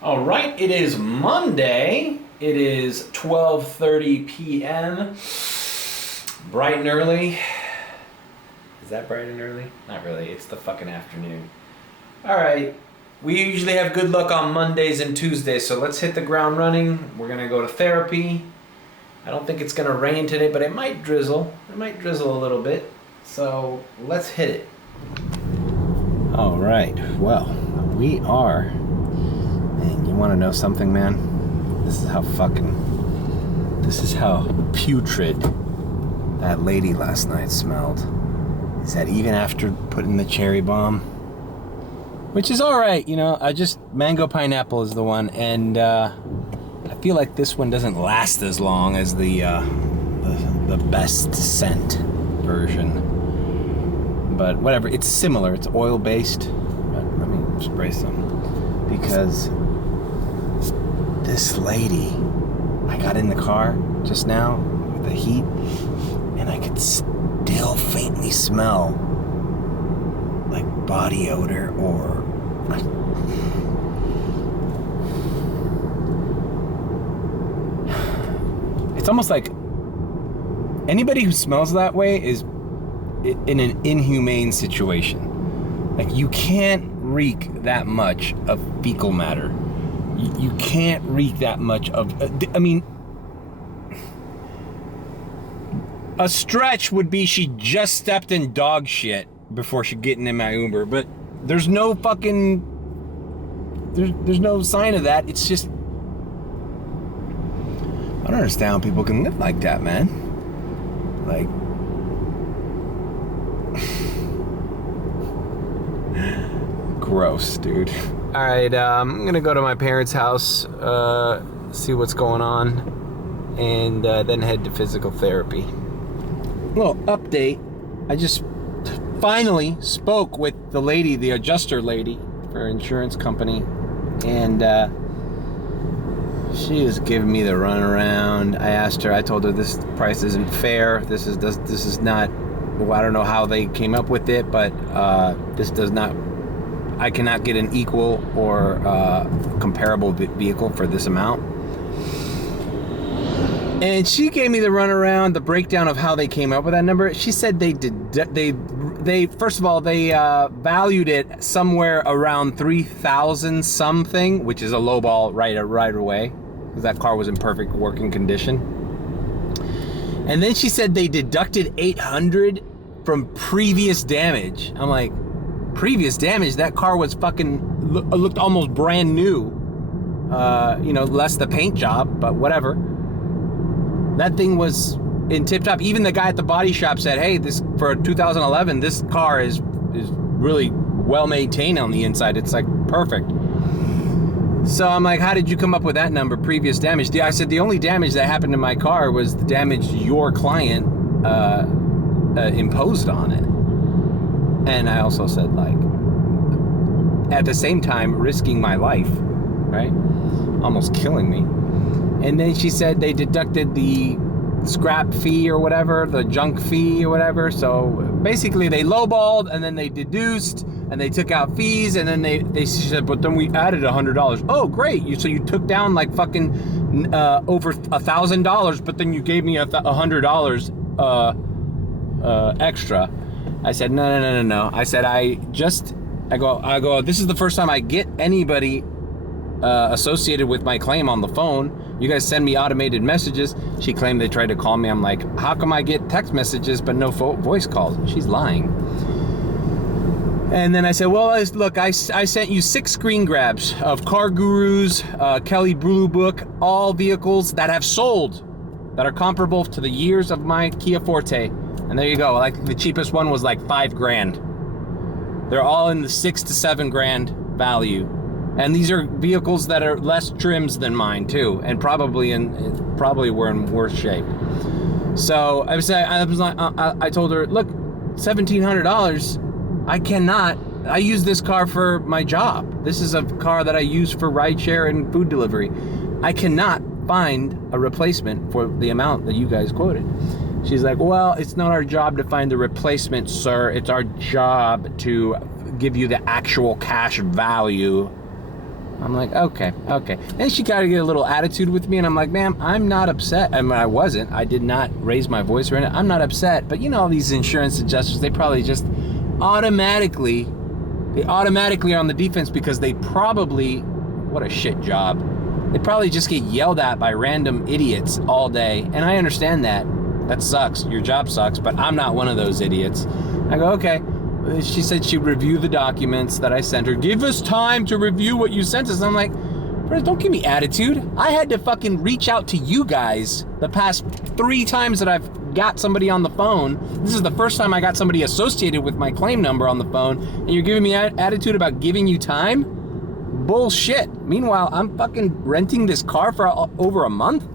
All right, it is Monday. It is 12:30 p.m. Bright and early. Is that bright and early? Not really. It's the fucking afternoon. All right. We usually have good luck on Mondays and Tuesdays, so let's hit the ground running. We're going to go to therapy. I don't think it's going to rain today, but it might drizzle. It might drizzle a little bit. So let's hit it. All right. Well, we are... Man, you want to know something, man? This is how putrid that lady last night smelled. Is that even after putting the cherry bomb? Which is alright, you know, mango pineapple is the one, and I feel like this one doesn't last as long as the best scent version. But whatever, it's similar, it's oil-based. But let me spray some. Because this lady, I got in the car just now with the heat, and I could still faintly smell like body odor or it's almost like anybody who smells that way is in an inhumane situation. Like, you can't reek that much of fecal matter. You can't reek that much of... I mean, a stretch would be she just stepped in dog shit before she getting in my Uber, but there's no fucking... There's no sign of that. It's just... I don't understand how people can live like that, man. Like... Gross, dude. Alright, I'm gonna go to my parents' house, see what's going on, and then head to physical therapy. Little update. I just finally spoke with the lady, the adjuster lady for her insurance company, and she was giving me the runaround. I told her this price isn't fair. This is not, well, I don't know how they came up with it, but this does not... I cannot get an equal or comparable vehicle for this amount. And she gave me the runaround, the breakdown of how they came up with that number. She said they first of all, they valued it somewhere around $3,000 something, which is a low ball right away, because that car was in perfect working condition. And then she said they deducted $800 from previous damage. I'm like, previous damage? That car was fucking looked almost brand new. Less the paint job, but whatever. That thing was in tip top. Even the guy at the body shop said, "Hey, this for 2011, this car is really well maintained on the inside. It's like perfect." So I'm like, "How did you come up with that number? Previous damage?" I said, "The only damage that happened to my car was the damage your client imposed on it." And I also said, like, at the same time, risking my life, right? Almost killing me. And then she said they deducted the scrap fee or whatever, the junk fee or whatever. So basically they lowballed, and then they deduced, and they took out fees, and then they said, but then we added $100. Oh, great. So you took down like fucking over $1,000, but then you gave me $100 extra. I said, no. I said, I go, this is the first time I get anybody associated with my claim on the phone. You guys send me automated messages. She claimed they tried to call me. I'm like, how come I get text messages but no voice calls? She's lying. And then I said, well, look, I sent you 6 screen grabs of Car Guru's Kelly Blue Book, all vehicles that have sold, that are comparable to the years of my Kia Forte. And there you go. Like, the cheapest one was like $5,000. They're all in the $6,000 to $7,000 value. And these are vehicles that are less trims than mine too, and probably were in worse shape. So I told her, look, $1,700. I use this car for my job. This is a car that I use for rideshare and food delivery. I cannot find a replacement for the amount that you guys quoted. She's like, well, it's not our job to find the replacement, sir. It's our job to give you the actual cash value I'm like, okay. And she got to get a little attitude with me, and I'm like, ma'am, I'm not upset. I mean, I wasn't. I did not raise my voice or anything. I'm not upset. But you know, these insurance adjusters, they probably just automatically are on the defense because they probably, what a shit job. They probably just get yelled at by random idiots all day. And I understand that. That sucks. Your job sucks, but I'm not one of those idiots. I go, okay. She said she'd review the documents that I sent her. Give us time to review what you sent us. I'm like, bro, don't give me attitude. I had to fucking reach out to you guys the past 3 times that I've got somebody on the phone. This is the first time I got somebody associated with my claim number on the phone, and you're giving me attitude about giving you time? Bullshit. Meanwhile, I'm fucking renting this car for over a month.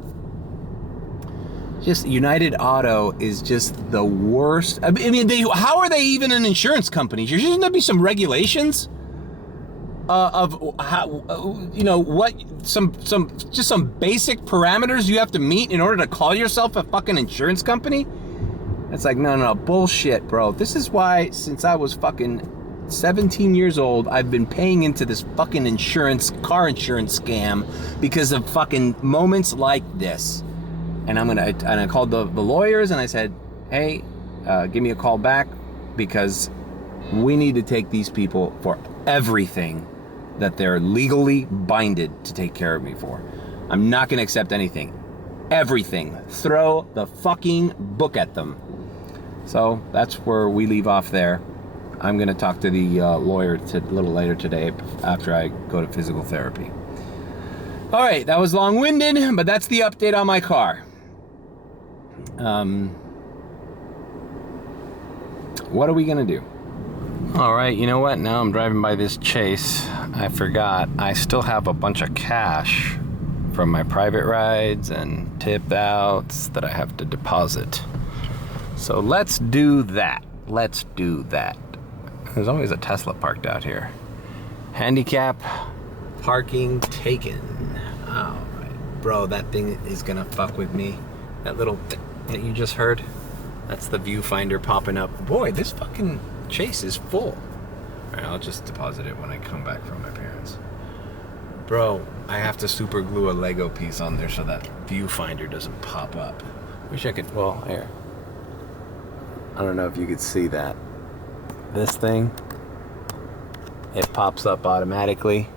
Just United Auto is just the worst. I mean, how are they even an insurance company? Shouldn't there be some regulations of how, you know, what some basic parameters you have to meet in order to call yourself a fucking insurance company? It's like, no, bullshit, bro. This is why since I was fucking 17 years old, I've been paying into this fucking car insurance scam because of fucking moments like this. And I called the lawyers and I said, hey, give me a call back because we need to take these people for everything that they're legally binded to take care of me for. I'm not going to accept anything. Everything. Throw the fucking book at them. So that's where we leave off there. I'm going to talk to the lawyer a little later today after I go to physical therapy. All right, that was long-winded, but that's the update on my car. What are we gonna do? All right, you know what? Now I'm driving by this Chase. I forgot I still have a bunch of cash from my private rides and tip outs that I have to deposit. So let's do that. There's always a Tesla parked out here. Handicap parking taken. All right, bro, that thing is gonna fuck with me. That little thing that you just heard, that's the viewfinder popping up. Boy, this fucking Chase is full. All right, I'll just deposit it when I come back from my parents. Bro, I have to super glue a Lego piece on there so that viewfinder doesn't pop up. Wish I could, well, here. I don't know if you could see that. This thing, it pops up automatically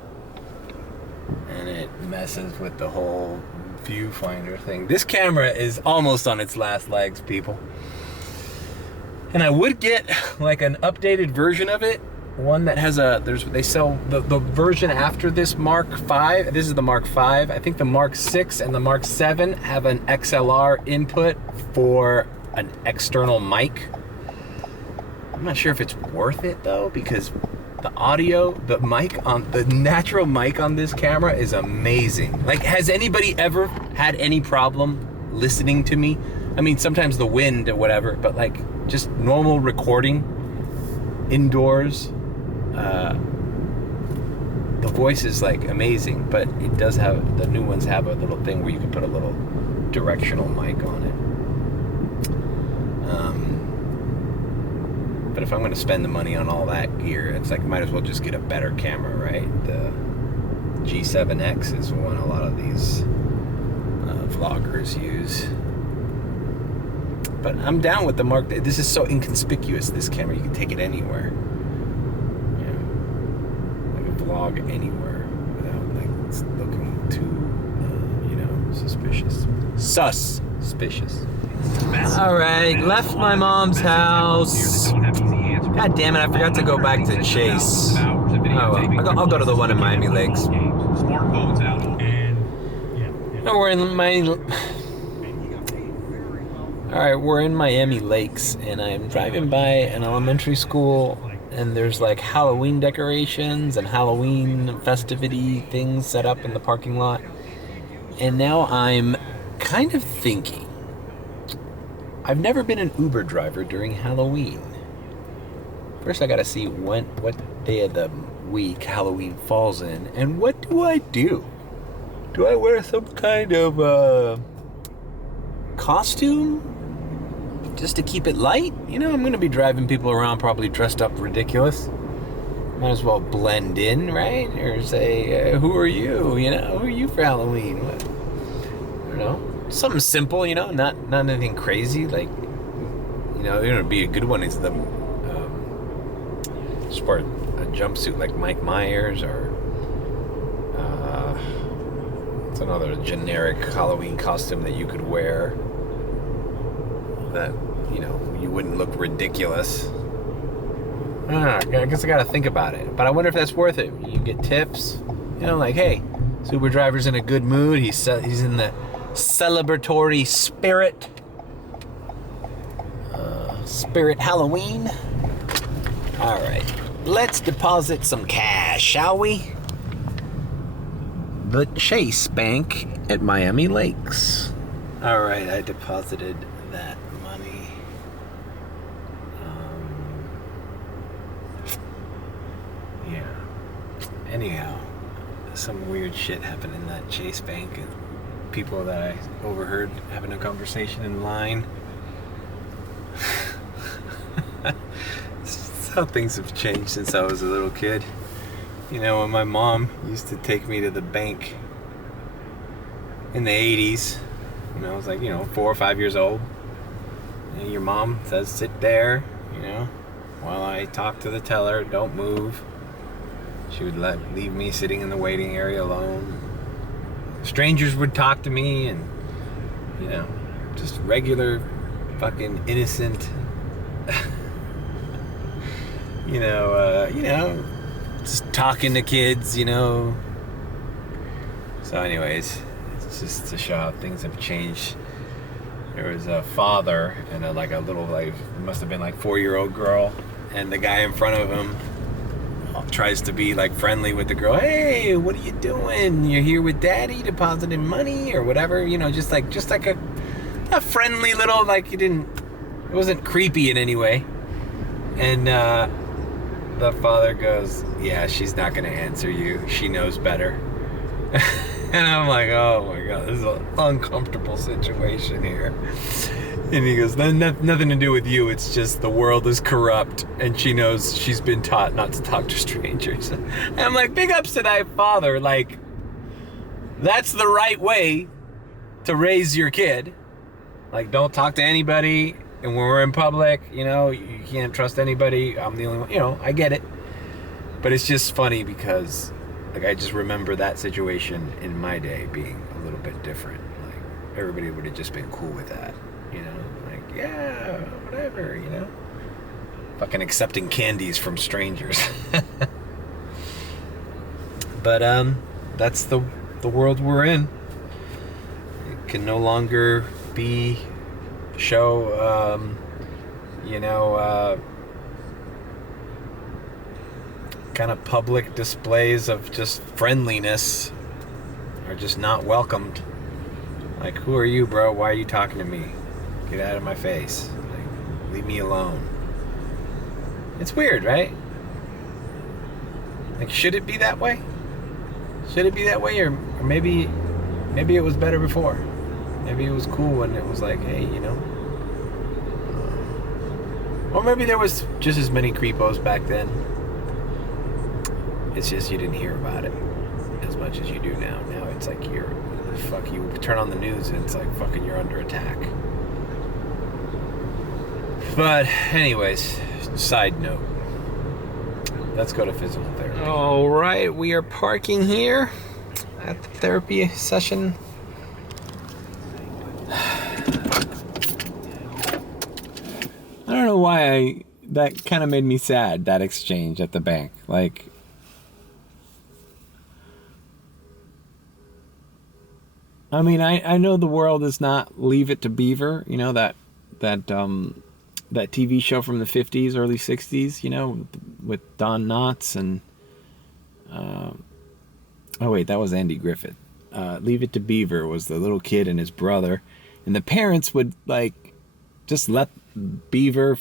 and it messes with the whole viewfinder thing. This camera is almost on its last legs, people. And I would get like an updated version of it, one that has they sell the version after this Mark V. This is the Mark V. I think the Mark 6 and the Mark 7 have an XLR input for an external mic. I'm not sure if it's worth it though, because the audio, the natural mic on this camera is amazing. Like, has anybody ever had any problem listening to me? I mean, sometimes the wind or whatever, but like just normal recording indoors, the voice is like amazing, but it does have, the new ones have a little thing where you can put a little directional mic on it. But if I'm going to spend the money on all that gear, it's like, might as well just get a better camera, right? The G7X is one a lot of these vloggers use. But I'm down with the Mark. This is so inconspicuous, this camera. You can take it anywhere. You know, like a vlog anywhere without like looking too, suspicious. Suspicious. All right, left my mom's house. God damn it, I forgot to go back to Chase. Oh well, I'll go to the one in Miami Lakes. We're in Miami Lakes, and I'm driving by an elementary school, and there's like Halloween decorations and Halloween festivity things set up in the parking lot. And now I'm kind of thinking, I've never been an Uber driver during Halloween. First, I gotta see what day of the week Halloween falls in, and what do I do? Do I wear some kind of costume just to keep it light? You know, I'm gonna be driving people around probably dressed up ridiculous. Might as well blend in, right? Or say, who are you? You know, who are you for Halloween? What? I don't know. Something simple, you know, not anything crazy. Like, you know, it would be a good one is the sport a jumpsuit like Mike Myers or it's another generic Halloween costume that you could wear that, you know, you wouldn't look ridiculous. I don't know, I guess I gotta think about it. But I wonder if that's worth it. You get tips, you know, like, hey, this Uber driver's in a good mood. He's in the celebratory spirit. Spirit Halloween. All right, let's deposit some cash, shall we? The Chase Bank at Miami Lakes. All right, I deposited that money. Yeah. Anyhow, some weird shit happened in that Chase Bank, and people that I overheard having a conversation in line. That's how things have changed since I was a little kid. You know, when my mom used to take me to the bank in the 80s, when I was like, you know, 4 or 5 years old. And your mom says, sit there, you know, while I talk to the teller, don't move. She would leave me sitting in the waiting area alone. Strangers would talk to me and, you know, just regular fucking innocent, you know, just talking to kids, you know. So anyways, it's just to show how things have changed. There was a father and a little, it must have been 4-year-old girl, and the guy in front of him tries to be friendly with the girl. Hey, what are you doing? You're here with daddy depositing money or whatever, you know, just like a friendly little, it wasn't creepy in any way. And the father goes, yeah, she's not gonna answer you, she knows better. And I'm like, oh my god, this is an uncomfortable situation here. And he goes, nothing to do with you, it's just the world is corrupt and she knows she's been taught not to talk to strangers. And I'm like, big ups to that father, that's the right way to raise your kid. Don't talk to anybody, and when we're in public, you know, you can't trust anybody. I'm the only one, you know, I get it. But it's just funny because I just remember that situation in my day being a little bit different. Everybody would have just been cool with that, you know, yeah, whatever, you know, fucking accepting candies from strangers. But that's the world we're in. It can no longer be show kind of public displays of just friendliness are just not welcomed. Who are you, bro? Why are you talking to me? Get out of my face. Leave me alone. It's weird, right? Should it be that way? Should it be that way? Or maybe it was better before. Maybe it was cool when it was hey, you know. Or maybe there was just as many creepos back then. It's just you didn't hear about it as much as you do now. Now it's you turn on the news and it's fucking you're under attack. But anyways, side note. Let's go to physical therapy. All right, we are parking here at the therapy session. I don't know why that kind of made me sad, that exchange at the bank. I mean, I know the world is not Leave It to Beaver, you know, that TV show from the 50s, early 60s, you know, with Don Knotts and oh wait, that was Andy Griffith. Leave It to Beaver was the little kid and his brother, and the parents would just let Beaver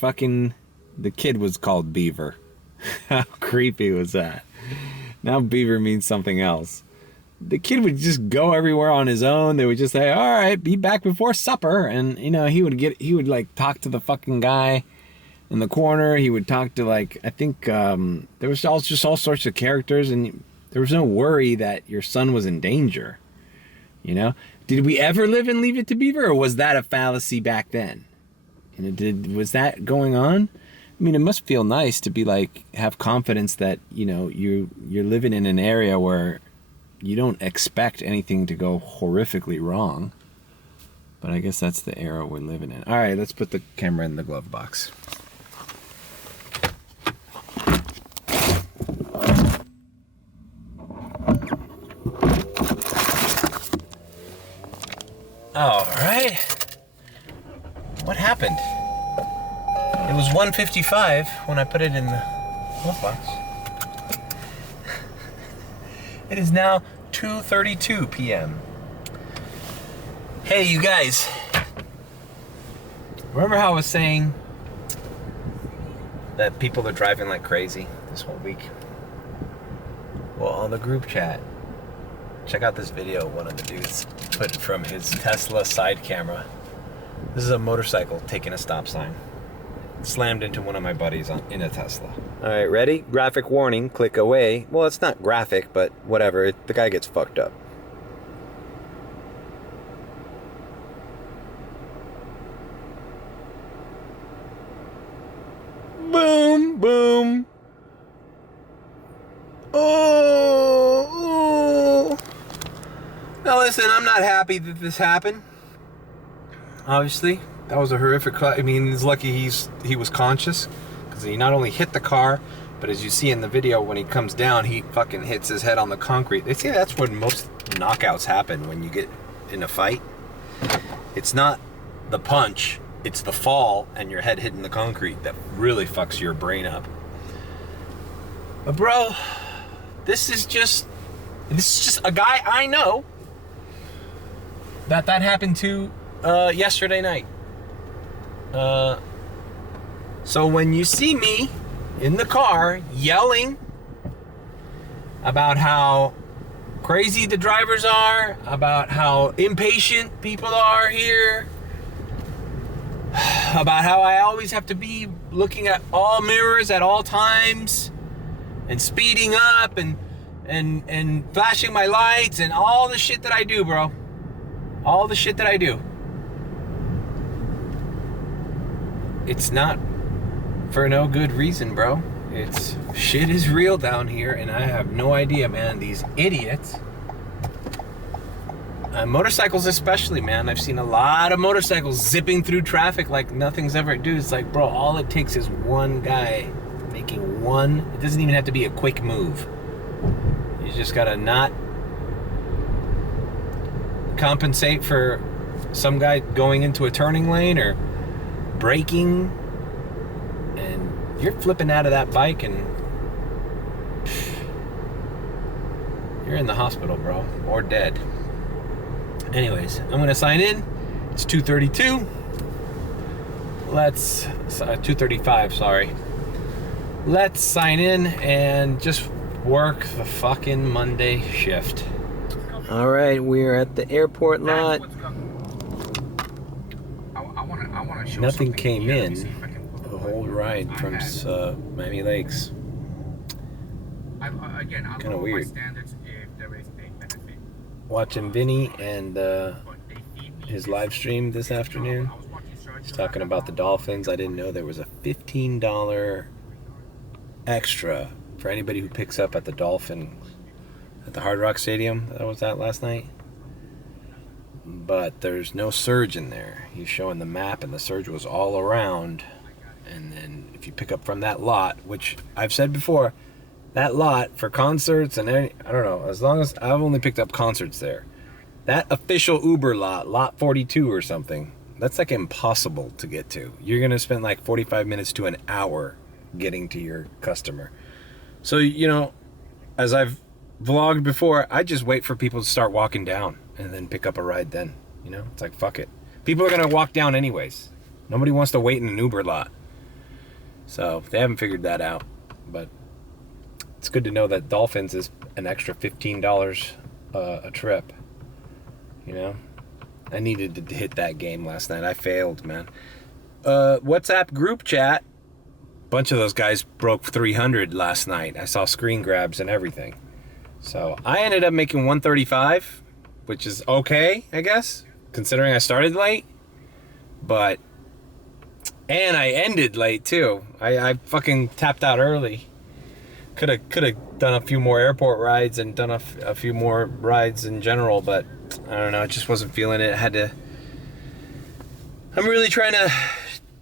the kid was called Beaver. How creepy was that? Now Beaver means something else. The kid would just go everywhere on his own. They would just say, all right, be back before supper. And, you know, he would talk to the fucking guy in the corner. He would talk to, like, I think there was just all sorts of characters, and there was no worry that your son was in danger. You know, did we ever live and leave it to Beaver, or was that a fallacy back then? You know, was that going on? I mean, it must feel nice to be like, have confidence that, you know, you're living in an area where you don't expect anything to go horrifically wrong. But I guess that's the era we're living in. All right, let's put the camera in the glove box. All right. What happened? It was 1:55 when I put it in the glove box. It is now 2:32 p.m. Hey, you guys. Remember how I was saying that people are driving like crazy this whole week? Well, on the group chat, check out this video one of the dudes put from his Tesla side camera. This is a motorcycle taking a stop sign. Slammed into one of my buddies in a Tesla. All right, ready? Graphic warning, click away. Well, it's not graphic, but whatever. The guy gets fucked up. Boom, boom. Oh. Now listen, I'm not happy that this happened. Obviously. That was a horrific. I mean, he's lucky he was conscious, because he not only hit the car, but as you see in the video, when he comes down, he fucking hits his head on the concrete. They say that's when most knockouts happen, when you get in a fight. It's not the punch, it's the fall and your head hitting the concrete that really fucks your brain up. But bro, this is just a guy I know that happened to yesterday night. So when you see me in the car yelling about how crazy the drivers are, about how impatient people are here, about how I always have to be looking at all mirrors at all times and speeding up and flashing my lights and all the shit that I do, bro. All the shit that I do. It's not for no good reason, bro. It's shit is real down here, and I have no idea, man. These idiots. Motorcycles especially, man. I've seen a lot of motorcycles zipping through traffic like nothing's ever do. It's like, bro, all it takes is one guy making one. It doesn't even have to be a quick move. You just gotta not compensate for some guy going into a turning lane or braking, and you're flipping out of that bike and you're in the hospital, bro, or dead. Anyways, I'm gonna sign in. It's 2:32. Let's 2:35. Sorry. Let's sign in and just work the fucking Monday shift. All right, we're at the airport lot. Nothing came in the whole ride from Miami Lakes. Kind of weird. Watching Vinny and his live stream this afternoon. He's talking about the Dolphins. I didn't know there was a $15 extra for anybody who picks up at the Dolphins at the Hard Rock Stadium. That was that last night. But there's no surge in there. He's showing the map, and the surge was all around. And then if you pick up from that lot, which I've said before, that lot for concerts and I don't know, as long as I've only picked up concerts there. That official Uber lot 42 or something, that's like impossible to get to. You're gonna spend like 45 minutes to an hour getting to your customer. So, you know, as I've vlogged before, I just wait for people to start walking down and then pick up a ride then. You know, it's like, fuck it. People are gonna walk down anyways. Nobody wants to wait in an Uber lot. So they haven't figured that out, but it's good to know that Dolphins is an extra $15 a trip. You know, I needed to hit that game last night. I failed, man. WhatsApp group chat bunch of those guys broke 300 last night. I saw screen grabs and everything. So I ended up making 135, which is okay, I guess, considering I started late. And I ended late too. I fucking tapped out early. Could have done a few more airport rides and done a few more rides in general, but I don't know, I just wasn't feeling it. I'm really trying to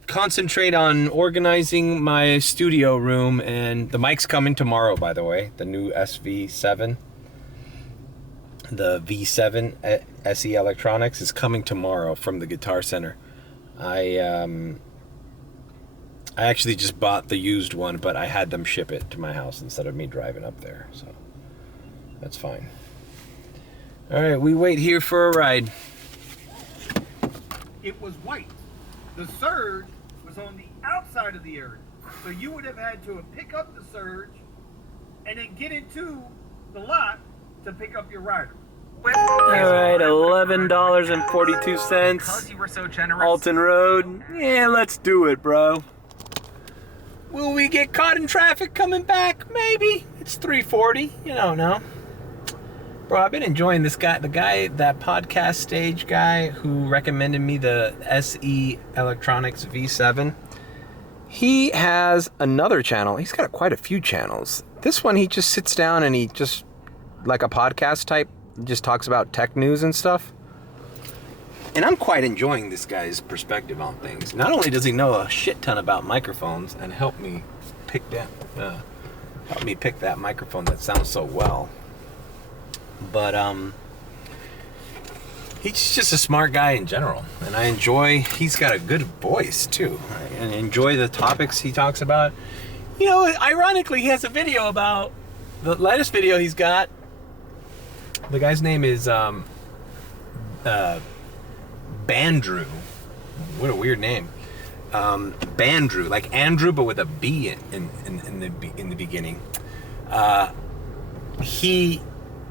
concentrate on organizing my studio room, and the mic's coming tomorrow, by the way, the new SV7. The V7 SE Electronics is coming tomorrow from the Guitar Center. I actually just bought the used one, but I had them ship it to my house instead of me driving up there, so that's fine. All right, we wait here for a ride. It was white. The surge was on the outside of the area, so you would have had to pick up the surge and then get into the lot to pick up your rider. All right, $11.42. Because you were so generous. Alton Road. Yeah, let's do it, bro. Will we get caught in traffic coming back? Maybe. It's 3:40. You don't know. Bro, I've been enjoying this guy. That podcast stage guy who recommended me the SE Electronics V7. He has another channel. He's got quite a few channels. This one, he just sits down and he just, like a podcast type, just talks about tech news and stuff. And I'm quite enjoying this guy's perspective on things. Not only does he know a shit ton about microphones and help me pick that microphone that sounds so well, but he's just a smart guy in general, and he's got a good voice too. I enjoy the topics he talks about. You know, ironically, he has a video about the latest video he's got. The guy's name is Bandrew. What a weird name. Bandrew, like Andrew, but with a B in the beginning.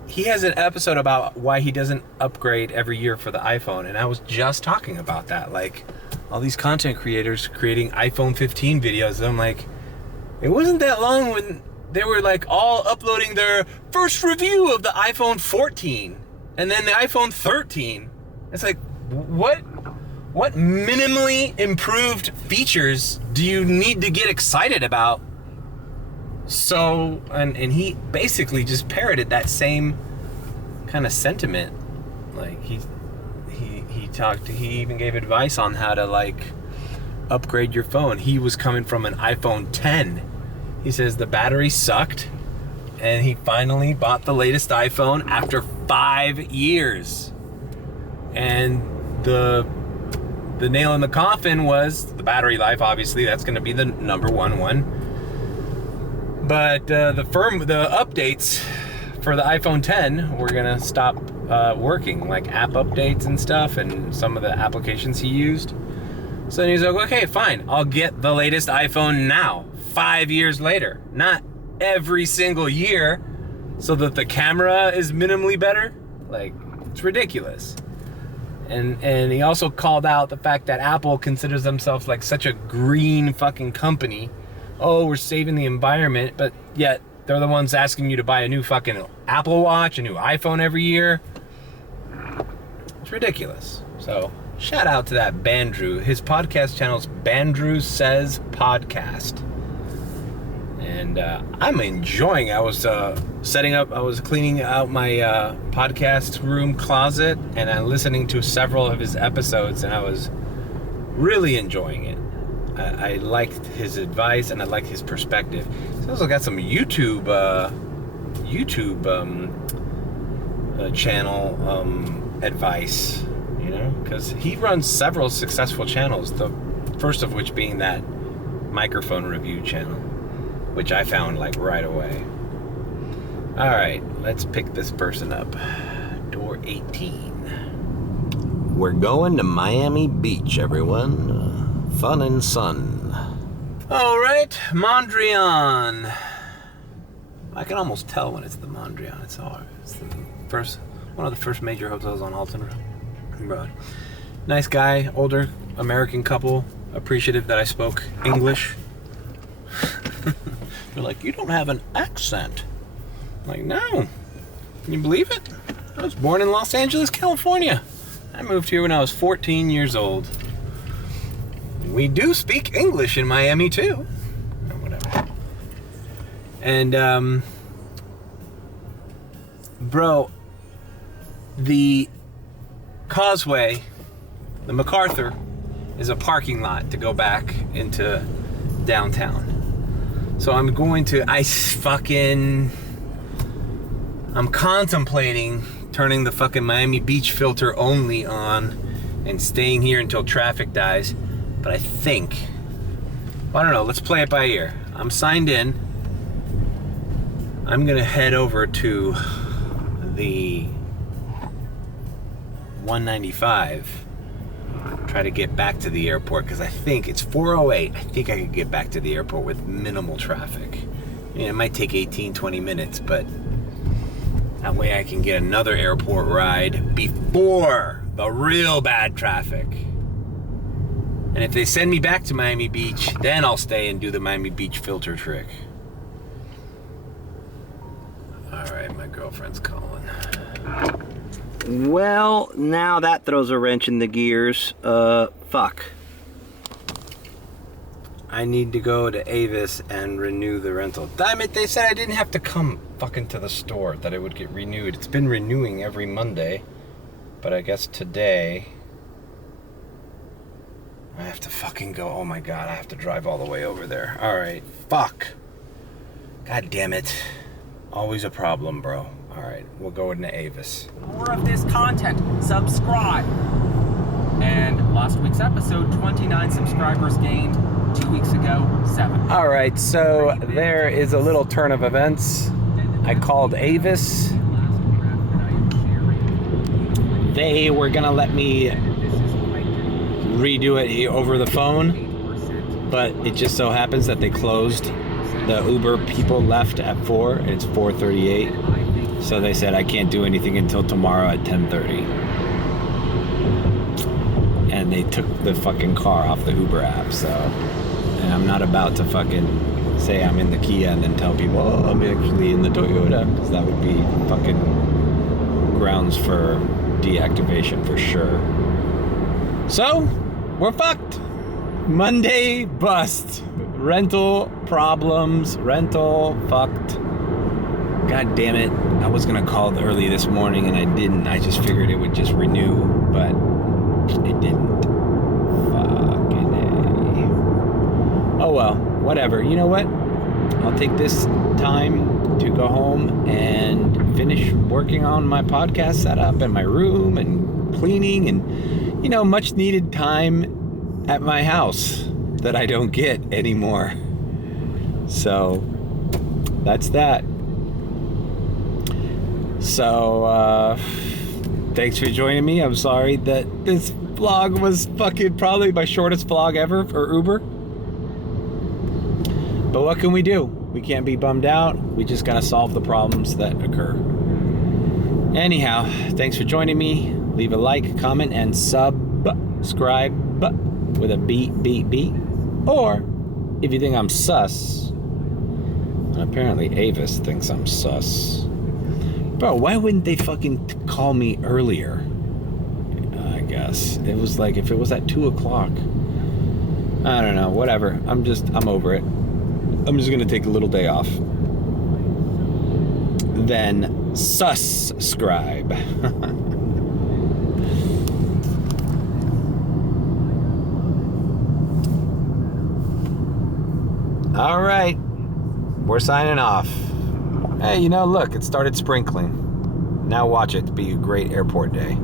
He has an episode about why he doesn't upgrade every year for the iPhone, and I was just talking about that. Like, all these content creators creating iPhone 15 videos, and I'm like, it wasn't that long when they were like all uploading their first review of the iPhone 14 and then the iPhone 13. It's like, what minimally improved features do you need to get excited about? So, and he basically just parroted that same kind of sentiment. Like, he even gave advice on how to, like, upgrade your phone. He was coming from an iPhone 10. He says the battery sucked, and he finally bought the latest iPhone after 5 years. And the nail in the coffin was the battery life. Obviously, that's going to be the number one. But the updates for the iPhone 10 were going to stop working, like app updates and stuff, and some of the applications he used. So then he's like, okay, fine, I'll get the latest iPhone now, 5 years later, not every single year, so that the camera is minimally better. Like, it's ridiculous. And he also called out the fact that Apple considers themselves like such a green fucking company. Oh, we're saving the environment, but yet they're the ones asking you to buy a new fucking Apple Watch, a new iPhone every year. It's ridiculous. So, shout out to that Bandrew. His podcast channel's Bandrew Says Podcast. And I'm enjoying it. I was cleaning out my podcast room closet, and I'm listening to several of his episodes, and I was really enjoying it. I liked his advice, and I liked his perspective. He's also got some YouTube channel advice, you know, because he runs several successful channels, the first of which being that microphone review channel, which I found like right away. All right, let's pick this person up. Door 18. We're going to Miami Beach, everyone. Fun and sun. All right, Mondrian. I can almost tell when it's the Mondrian. It's hard. It's one of the first major hotels on Alton Road. Nice guy, older American couple. Appreciative that I spoke English. They're like, you don't have an accent. I'm like, no. Can you believe it? I was born in Los Angeles, California. I moved here when I was 14 years old. We do speak English in Miami too. Or whatever. And, bro, the Causeway, the MacArthur, is a parking lot to go back into downtown. So I'm contemplating turning the fucking Miami Beach filter only on and staying here until traffic dies. But I think, I don't know, let's play it by ear. I'm signed in. I'm gonna head over to the 195, try to get back to the airport, because I think it's 4:08. I think I could get back to the airport with minimal traffic. I mean, it might take 18-20 minutes, but that way I can get another airport ride before the real bad traffic. And if they send me back to Miami Beach, then I'll stay and do the Miami Beach filter trick. All right, my girlfriend's calling. Well, now that throws a wrench in the gears. Fuck. I need to go to Avis and renew the rental. Damn it, they said I didn't have to come fucking to the store, that it would get renewed. It's been renewing every Monday, but I guess today I have to fucking go. Oh my god, I have to drive all the way over there. Alright, fuck. God damn it. Always a problem, bro. Alright, we'll go into Avis. More of this content, subscribe. And last week's episode, 29 subscribers gained. 2 weeks ago, 7. Alright, so there is a little turn of events. I called Avis. They were gonna let me redo it over the phone, but it just so happens that they closed. The Uber people left at 4, and it's 4:38. So they said I can't do anything until tomorrow at 10:30. And they took the fucking car off the Uber app, so. And I'm not about to fucking say I'm in the Kia and then tell people, oh, I'm actually in the Toyota, because that would be fucking grounds for deactivation for sure. So, we're fucked. Monday bust. Rental problems. Rental fucked. God damn it. I was gonna call early this morning and I didn't. I just figured it would just renew, but it didn't. Fucking A. Oh well, whatever. You know what? I'll take this time to go home and finish working on my podcast setup and my room and cleaning and, you know, much needed time at my house that I don't get anymore. So that's that. So thanks for joining me. I'm sorry that this vlog was fucking probably my shortest vlog ever for Uber. But what can we do? We can't be bummed out. We just gotta solve the problems that occur. Anyhow, thanks for joining me. Leave a like, comment, and subscribe with a B. Or if you think I'm sus, and apparently Avis thinks I'm sus. Bro, why wouldn't they fucking call me earlier? I guess it was like if it was at 2 o'clock. I don't know. Whatever. I'm over it. I'm just gonna take a little day off. Then subscribe. All right, we're signing off. Hey, you know, look, it started sprinkling. Now watch it be a great airport day.